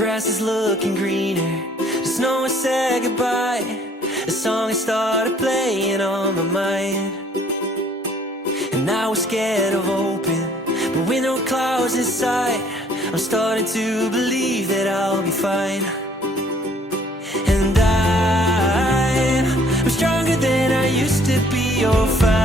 grass is looking greener, the snow has said goodbye. The song has started playing on my mind, and I was scared of open, but with no clouds in sight, I'm starting to believe that I'll be fine. And I'm stronger than I used to be, you'll find.